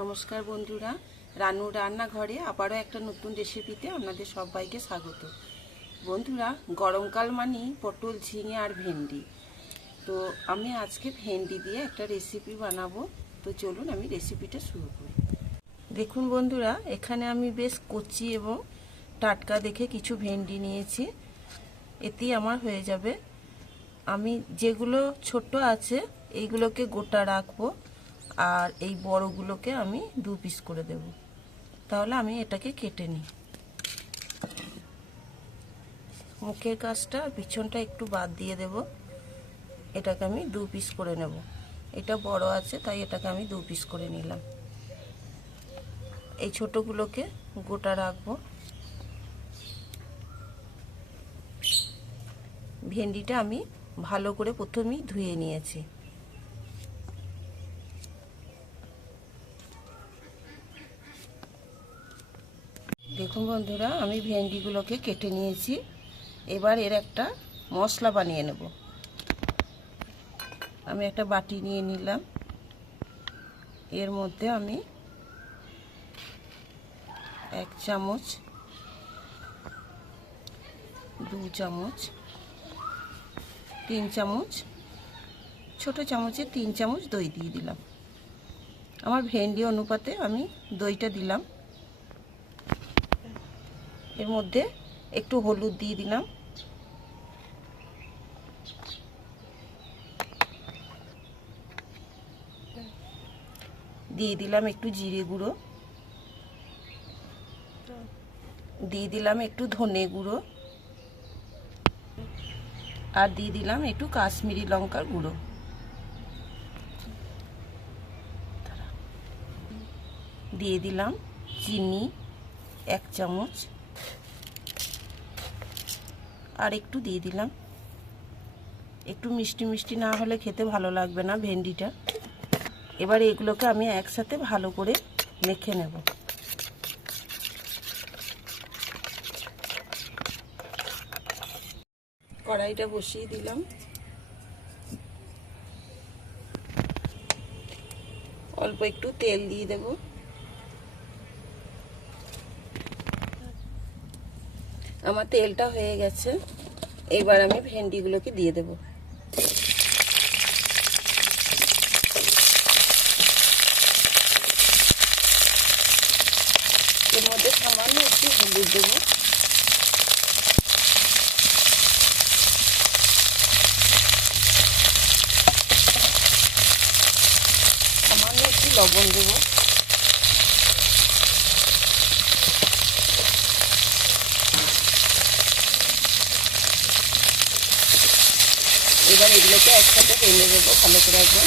নমস্কার বন্ধুরা, রানু রান্নাঘরে আবারও একটা নতুন রেসিপিতে আপনাদের সবাইকে স্বাগত। বন্ধুরা, গরমকাল মানেই পটল, ঝিঙে আর ভেন্ডি। তো আমি আজকে ভেন্ডি দিয়ে একটা রেসিপি বানাবো। তো চলুন আমি রেসিপিটা শুরু করি। দেখুন বন্ধুরা, এখানে আমি বেশ কচি এবং টাটকা দেখে কিছু ভেন্ডি নিয়েছি। এতেই আমার হয়ে যাবে। আমি যেগুলো ছোট আছে, এইগুলোকে গোটা রাখব। আর এই বড়গুলোকে আমি দু পিস করে দেব। তাহলে আমি এটাকে কেটে নিই। মুখের কাজটা পিছনটা একটু বাদ দিয়ে দেব। এটাকে আমি দু পিস করে নেব। এটা বড় আছে, তাই এটাকে আমি দু পিস করে নিলাম। এই ছোটগুলোকে গোটা রাখব। ভেন্ডিটা আমি ভালো করে প্রথমেই ধুয়ে নিয়েছি। দেখুন বন্ধুরা, আমি ভেন্ডিগুলোকে কেটে নিয়েছি। এবার এর একটা মশলা বানিয়ে নেব। আমি একটা বাটি নিয়ে নিলাম। এর মধ্যে আমি এক চামচ, দু চামচ, তিন চামচ, ছোট চামচে তিন চামচ দই দিয়ে দিলাম। আমার ভেন্ডি অনুপাতে আমি দইটা দিলাম। এর মধ্যে একটু হলুদ দিয়ে দিলাম। দিয়ে দিলাম একটু জিরে গুঁড়ো। দিয়ে দিলাম একটু ধনে গুঁড়ো। আর দিয়ে দিলাম একটু কাশ্মীরি লঙ্কার গুঁড়ো। দিয়ে দিলাম চিনি এক চামচ। আর একটু দিয়ে দিলাম। একটু মিষ্টি মিষ্টি না হলে খেতে ভালো লাগবে না ভেন্ডিটা। এবার এগুলোকে আমি একসাথে ভালো করে মেখে নেব। কড়াইটা বসিয়ে দিলাম। অল্প একটু তেল দিয়ে দেব। আমার তেলটা হয়ে গেছে। এবার আমি ভেন্ডিগুলোকে দিয়ে দেব। এর মধ্যে সামান্য একটু হলুদ দেবো। সামান্য একটু লবণ দেবো। এবার এগুলোকে একসাথে ভেঙে দেবো ভালো করে একবার।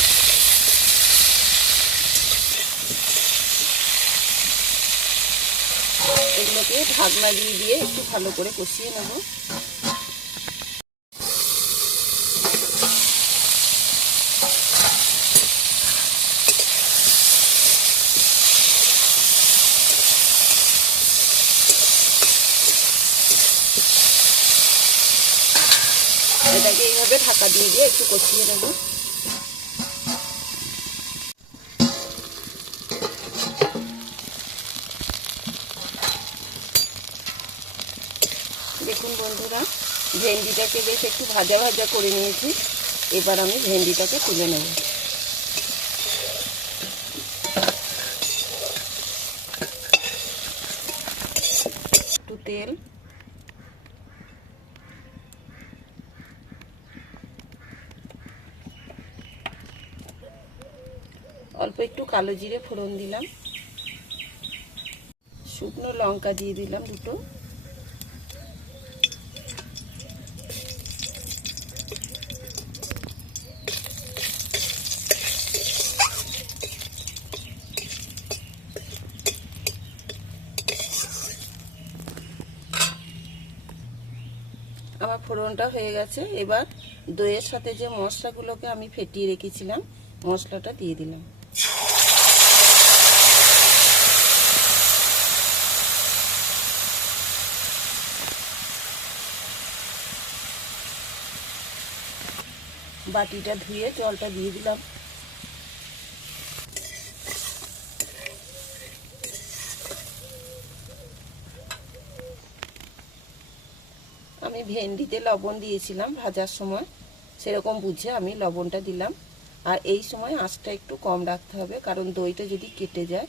এগুলোকে ঢাকনা দিয়ে দিয়ে একটু ভালো করে কষিয়ে নেব। এটাকে এইভাবে ঢাকা দিয়ে দিয়ে একটু কষিয়ে নেব। দেখুন বন্ধুরা, ভেন্ডিটাকে বেশ একটু ভাজা ভাজা করে নিয়েছি। এবার আমি ভেন্ডিটাকে তুলে নেব। একটু তেল একটু কালো জিরে ফোড়ন দিলাম। শুকনো লঙ্কা দিয়ে দিলাম দুটো। আমার ফোড়নটা হয়ে গেছে। এবার দইয়ের সাথে যে মশলাগুলোকে আমি ফেটিয়ে রেখেছিলাম, মশলাটা দিয়ে দিলাম। বাটিটা ধুয়ে জলটা দিয়ে দিলাম। আমি ভেন্ডিতে লবণ দিয়েছিলাম ভাজার সময়। সেরকম বুঝে আমি লবণটা দিলাম। আর এই সময় আঁচটা একটু কম রাখতে হবে, কারণ দইটা যদি কেটে যায়,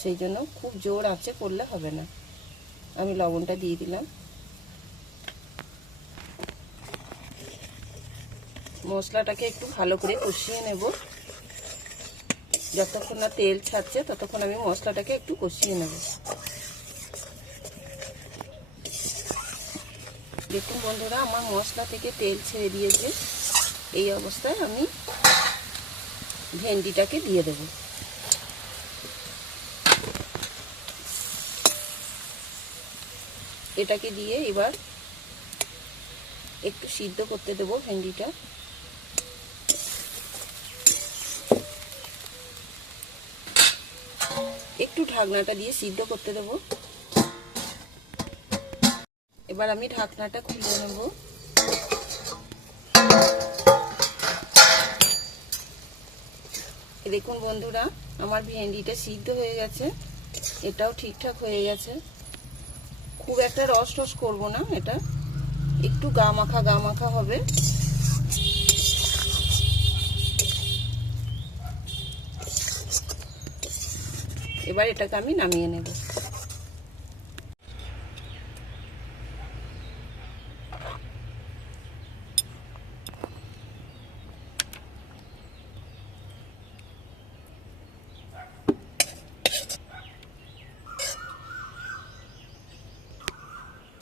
সেই জন্য খুব জোর আঁচে করলে হবে না। আমি লবণটা দিয়ে দিলাম। মশলাটাকে একটু ভালো করে কষিয়ে নেব। যতক্ষণ না তেল ছাড়ছে, ততক্ষণ আমি মশলাটাকে একটু কষিয়ে নেব। দেখুন বন্ধুরা, আমার মশলা থেকে তেল ছেড়ে দিয়েছে। এই অবস্থায় আমি ভেন্ডিটাকে দিয়ে দেব। এটাকে দিয়ে এবার একটু সিদ্ধ করতে দেবো ভেন্ডিটা। একটু ঢাকনাটা দিয়ে সিদ্ধ করতে দেবো। এবার আমি ঢাকনাটা খুলে নেব। দেখুন বন্ধুরা, আমার ভেন্ডিটা সিদ্ধ হয়ে গেছে। এটাও ঠিকঠাক হয়ে গেছে। খুব একটা রস টস করব না এটা। একটু গা মাখা গা মাখা হবে। এবার এটাকে আমি নামিয়ে নেব।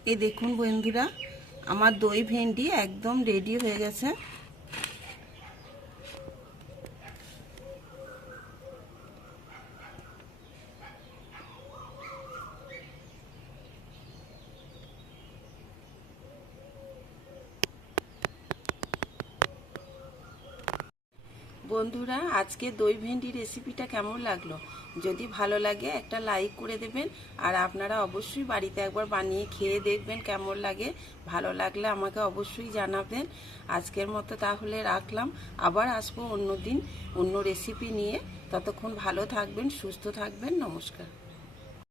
এই দেখুন বন্ধুরা আমার দই ভেন্ডি একদম রেডি হয়ে গেছে। বন্ধুরা, আজকে দই ভেন্ডি রেসিপিটা কেমন লাগল? যদি ভালো লাগে, একটা লাইক করে দেবেন। আর আপনারা অবশ্যই বাড়িতে একবার বানিয়ে খেয়ে দেখবেন কেমন লাগে। ভালো লাগলে আমাকে অবশ্যই জানাবেন। আজকের মতো তাহলে রাখলাম। আবার আসব অন্য দিন অন্য রেসিপি নিয়ে। ততক্ষণ ভালো থাকবেন, সুস্থ থাকবেন। নমস্কার।